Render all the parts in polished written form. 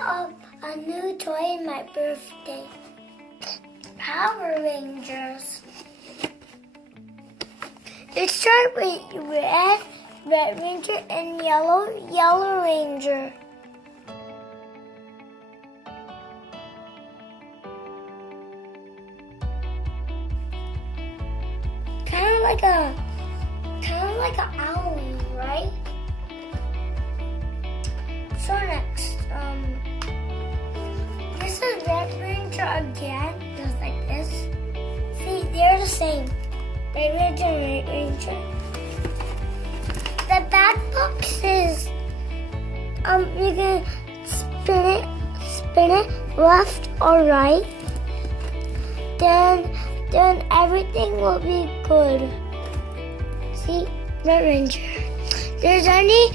a new toy in my birthday. Power Rangers. Let's start with red Ranger, and yellow Ranger. Kind of like an owl, right? So next, this is Red Ranger again, just like this. See, they're the same. Red Ranger and Red Ranger. The back box is, you can spin it left or right. Then everything will be good. See, Red Ranger. There's any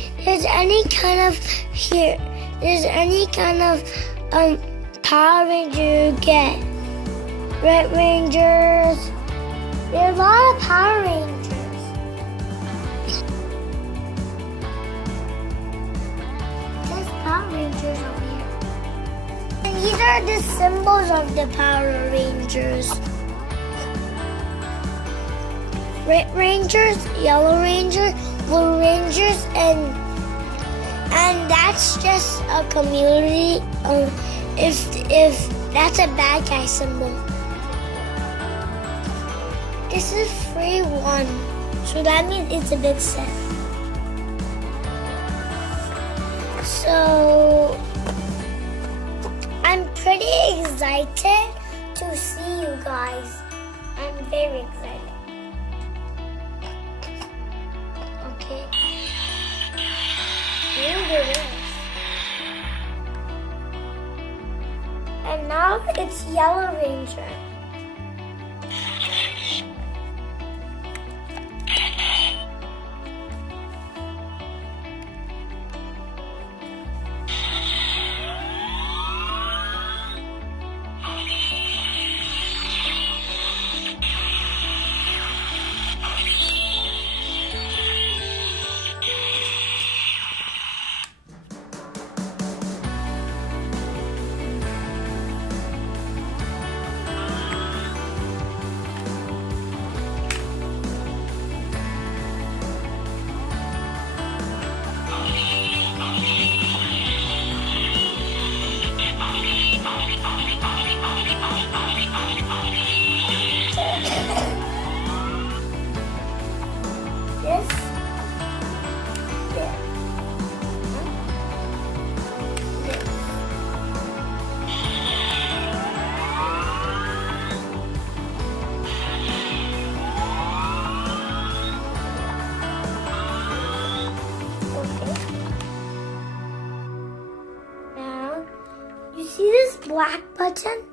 kind of Power Ranger you get. Red Rangers. There are a lot of Power Rangers. There's Power Rangers over here. And these are the symbols of the Power Rangers. Red Rangers, Yellow Ranger, Blue Rangers, and that's just a community. If that's a bad guy symbol. This is free one, so that means it's a big set. So I'm pretty excited to see you guys. I'm very excited. Okay. Look at this. And now it's Yellow Ranger. See this black button?